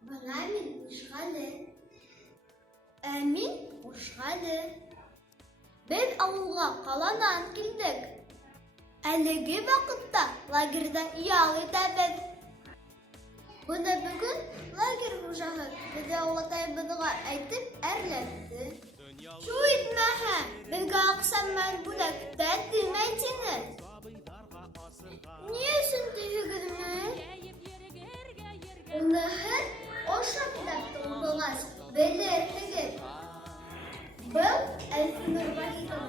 Бына мин ушкалы. Ә мин ушкалы. Без авылга каланан килдек. Әлеге вакытта лагерьда ял итәбез. Бына бүген лагерь хужаһы безгә олатайыбызга әйтеп әрләтте. Шу итмәһә, безгә акча менән бүләктә тимәйтсеңез. Ни өчен тигезме? Уны һәр ашап та булгач белерсегез. Был Әлфинур Вахитова